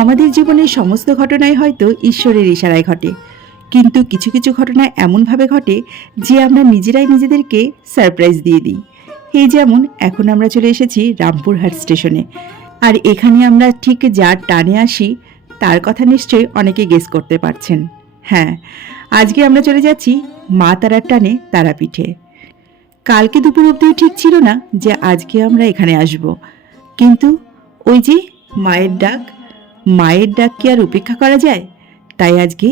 আমাদের জীবনের সমস্ত ঘটনাই হয়তো ঈশ্বরের ইশারায় ঘটে, কিন্তু কিছু কিছু ঘটনা এমনভাবে ঘটে যে আমরা নিজেরাই নিজেদেরকে সারপ্রাইজ দিয়ে দিই। এই যেমন এখন আমরা চলে এসেছি রামপুরহাট স্টেশনে, আর এখানে আমরা ঠিক যার টানে আসি তার কথা নিশ্চয়ই অনেকে গেস করতে পারছেন। হ্যাঁ, আজকে আমরা চলে যাচ্ছি মা তারার টানে তারাপীঠে। কালকে দুপুর অবধিও ঠিক ছিল না যে আজকে আমরা এখানে আসব, কিন্তু ওই যে মায়ের ডাক, মায়ের ডাক কি আর উপেক্ষা করা যায়? তাই আজকে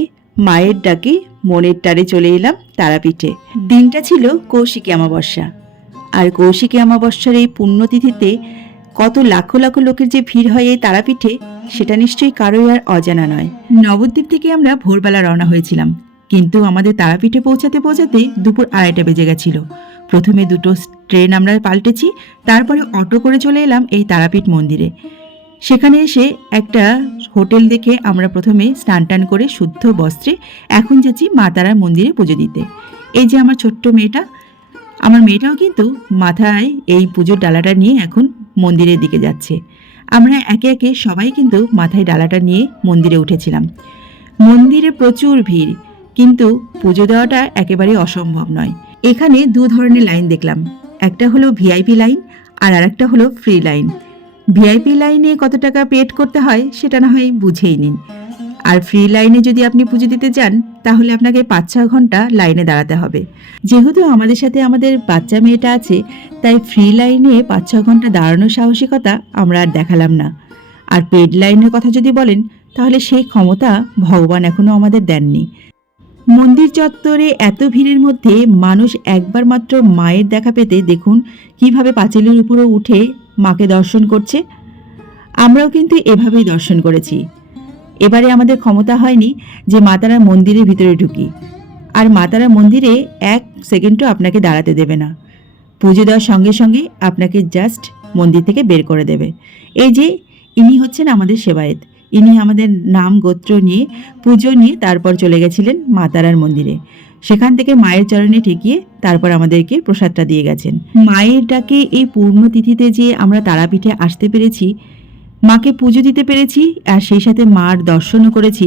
মায়ের ডাকে মনের টানে চলে এলাম তারাপীঠে। দিনটা ছিল কৌশিকী অমাবস্যা, আর কৌশিকী অমাবস্যার এই পুণ্যতিথিতে কত লাখো লাখো লোকের যে ভিড় হয় এই তারাপীঠে, সেটা নিশ্চয়ই কারোই আর অজানা নয়। নবদ্বীপ থেকে আমরা ভোরবেলা রওনা হয়েছিলাম, কিন্তু আমাদের তারাপীঠে পৌঁছাতে পৌঁছাতে দুপুর 2:30 বেজে গেছিল। প্রথমে দুটো ট্রেন আমরা পাল্টেছি, তারপরে অটো করে চলে এলাম এই তারাপীঠ মন্দিরে। সেখানে এসে একটা হোটেল দেখে আমরা প্রথমে স্নান টান করে শুদ্ধ বস্ত্রে এখন যাচ্ছি মা তারার মন্দিরে পুজো দিতে। এই যে আমার ছোট্ট মেয়েটা, আমার মেয়েটাও কিন্তু মাথায় এই পুজোর ডালাটা নিয়ে এখন মন্দিরের দিকে যাচ্ছে। আমরা একে একে সবাই কিন্তু মাথায় ডালাটা নিয়ে মন্দিরে উঠেছিলাম। মন্দিরে প্রচুর ভিড়, কিন্তু পুজো দেওয়াটা একেবারে অসম্ভব নয়। এখানে দু ধরনের লাইন দেখলাম, একটা হলো ভিআইপি লাইন আর আরেকটা হলো ফ্রি লাইন। ভিআইপি লাইনে কত টাকা পেড করতে হয় সেটা না হয় বুঝেই নিন, আর ফ্রি লাইনে যদি আপনি পুজো দিতে চান তাহলে আপনাকে 5-6 ঘন্টা লাইনে দাঁড়াতে হবে। যেহেতু আমাদের সাথে আমাদের বাচ্চা মেয়েটা আছে, তাই ফ্রি লাইনে 5-6 ঘন্টা দাঁড়ানোর সাহসিকতা আমরা আর দেখালাম না। আর পেড লাইনের কথা যদি বলেন, তাহলে সেই ক্ষমতা ভগবান এখনও আমাদের দেননি। মন্দির চত্বরে এত ভিড়ের মধ্যে মানুষ একবার মাত্র মায়ের দেখা পেতে দেখুন কিভাবে পাঁচিলের উপরে উঠে মাকে দর্শন করছে। আমরাও কিন্তু এভাবেই দর্শন করেছি। এবারে আমাদের ক্ষমতা হয়নি যে মা তারা মন্দিরের ভিতরে ঢুকি, আর মা তারা মন্দিরে 1 সেকেন্ডও আপনাকে দাঁড়াতে দেবে না। পুজো দেওয়ার সঙ্গে সঙ্গে আপনাকে জাস্ট মন্দির থেকে বের করে দেবে। এই যে ইনি হচ্ছেন আমাদের সেবায়েত, ইনি আমাদের নাম গোত্র নিয়ে পুজো নিয়ে তারপর চলে গেছিলেন মা তারার মন্দিরে। সেখান থেকে মায়ের চরণে ঠেকিয়ে তারপর আমাদেরকে প্রসাদটা দিয়ে গেছেন। মায়ের ডাকে এই পূর্ণতিথিতে যে আমরা তারাপীঠে আসতে পেরেছি, মাকে পুজো দিতে পেরেছি, আর সেই সাথে মার দর্শনও করেছি,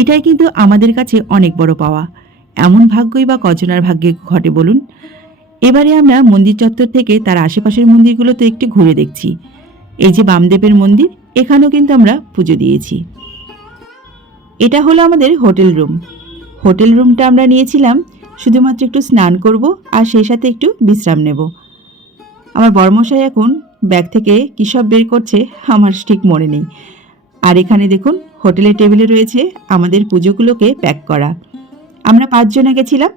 এটাই কিন্তু আমাদের কাছে অনেক বড় পাওয়া। এমন ভাগ্যই বা কজনার ভাগ্যে ঘটে বলুন। এবারে আমরা মন্দির চত্বর থেকে তার আশেপাশের মন্দিরগুলোতে একটু ঘুরে দেখছি। এই যে বামদেবের মন্দির, এখানেও কিন্তু আমরা পুজো দিয়েছি। এটা হলো আমাদের হোটেল রুম। হোটেল রুমটা আমরা নিয়েছিলাম শুধুমাত্র একটু স্নান করব আর সেই সাথে একটু বিশ্রাম নেব। আমার বড়মশাই এখন ব্যাগ থেকে কী সব বের করছে আমার ঠিক মনে নেই। আর এখানে দেখুন হোটেলের টেবিলে রয়েছে আমাদের পুজোগুলোকে প্যাক করা। আমরা 5 জনে গেছিলাম,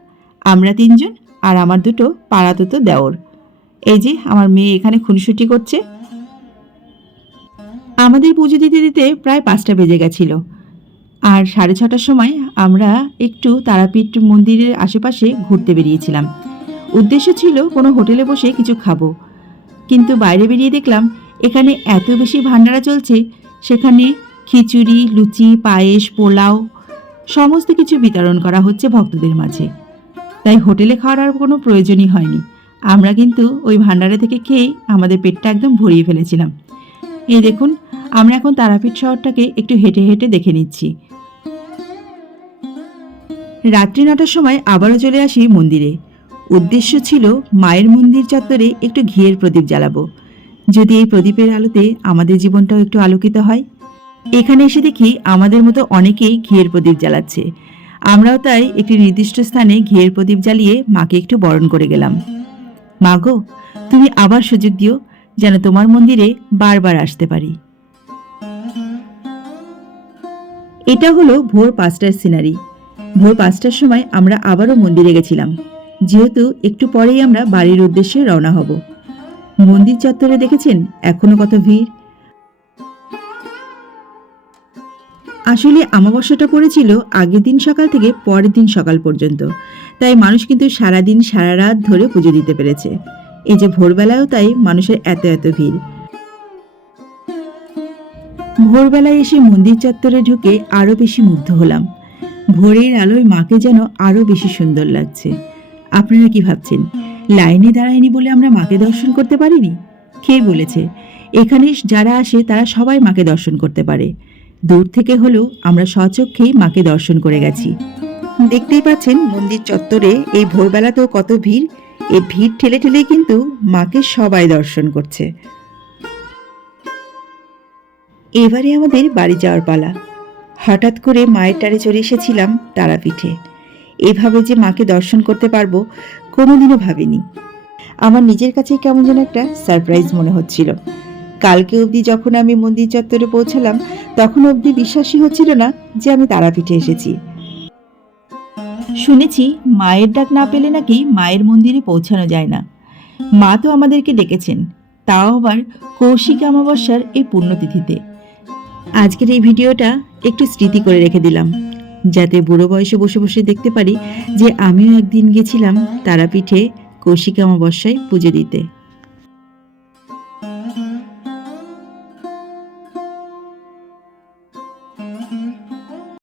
আমরা 3 জন আর আমার 2 পাড়াতুতো দেওর। এই যে আমার মেয়ে এখানে খুনসুটি করছে। আমাদের পুজো দিতে দিতে প্রায় 5টা বেজে গেছিল, আর 6:30টার সময় আমরা একটু তারাপীঠ মন্দিরের আশেপাশে ঘুরতে বেরিয়েছিলাম। উদ্দেশ্য ছিল কোনো হোটেলে বসে কিছু খাবো, কিন্তু বাইরে বেরিয়ে দেখলাম এখানে এত বেশি ভান্ডারা চলছে, সেখানে খিচুড়ি, লুচি, পায়েস, পোলাও সমস্ত কিছু বিতরণ করা হচ্ছে ভক্তদের মাঝে। তাই হোটেলে খাওয়ার আর কোনো প্রয়োজনই হয়নি। আমরা কিন্তু ওই ভান্ডারা থেকে খেয়েই আমাদের পেটটা একদম ভরিয়ে ফেলেছিলাম। এই দেখুন আমরা এখন তারাপীঠ শহরটাকে একটু হেঁটে হেঁটে দেখে নিচ্ছি। রাত্রি 9টার সময় আবারও চলে আসি মন্দিরে। উদ্দেশ্য ছিল মায়ের মন্দির চত্বরে একটু ঘিয়ের প্রদীপ জ্বালাবো, যদি এই প্রদীপের আলোতে আমাদের জীবনটাও একটু আলোকিত হয়। এখানে এসে দেখি আমাদের মতো অনেকেই ঘিয়ের প্রদীপ জ্বালাচ্ছে। আমরাও তাই একটি নির্দিষ্ট স্থানে ঘিয়ের প্রদীপ জ্বালিয়ে মাকে একটু বরণ করে গেলাম। মা গো, তুমি আবার সুযোগ দিও যেন তোমার মন্দিরে বারবার আসতে পারি। এটা হলো ভোর 5টার সিনারি। ভোর 5টার সময় আমরা আবারও মন্দিরে গেছিলাম, যেহেতু একটু পরেই আমরা বাড়ির উদ্দেশ্যে রওনা হব। মন্দির চত্বরে দেখেছেন এখনো কত ভিড়। আসলে অমাবস্যাটা পড়েছিল আগের দিন সকাল থেকে পরের দিন সকাল পর্যন্ত, তাই মানুষ কিন্তু সারাদিন সারা রাত ধরে পুজো দিতে পেরেছে। এই যে ভোরবেলায়ও তাই মানুষের এত এত ভিড়। ভোরবেলায় এসে মন্দির চত্বরে ঢুকে আরও বেশি মুগ্ধ হলাম। ভোরের আলোয় মাকে যেন আরও বেশি সুন্দর লাগছে। আপনারা কি ভাবছেন, লাইনে দাঁড়ায়নি বলে আমরা মাকে দর্শন করতে পারিনি? কে বলেছে? এখানে যারা আসে তারা সবাই মাকে দর্শন করতে পারে। দূর থেকে হলেও আমরা স্বচক্ষেই মাকে দর্শন করে গেছি। দেখতেই পাচ্ছেন মন্দির চত্বরে এই ভোরবেলাতেও কত ভিড়। এই ভিড় ঠেলে ঠেলেই কিন্তু মাকে সবাই দর্শন করছে। এবারে আমাদের বাড়ি যাওয়ার পালা। হঠাৎ করে মায়ের টানে চলে এসেছিলাম তারাপীঠে। এভাবে যে মাকে দর্শন করতে পারবো কোনোদিনও ভাবিনি। আমার নিজের কাছে কেমন যেন একটা সারপ্রাইজ মনে হচ্ছিল। কালকে অবধি যখন আমি মন্দির চত্বরে পৌঁছালাম তখন অবধি বিশ্বাসই হচ্ছিল না যে আমি তারাপীঠে এসেছি। শুনেছি মায়ের ডাক না পেলে নাকি মায়ের মন্দিরে পৌঁছানো যায় না। মা তো আমাদেরকে ডেকেছেন, তাও আবার কৌশিক অমাবস্যার এই পুণ্যতিথিতে। আজকের এই ভিডিওটা একটু স্মৃতি করে রেখে দিলাম, যাতে বুড়ো বয়সে বসে বসে দেখতে পারি যে আমিও একদিন গেছিলাম তারাপীঠে কৌশিক অমাবস্যায় পুজো দিতে।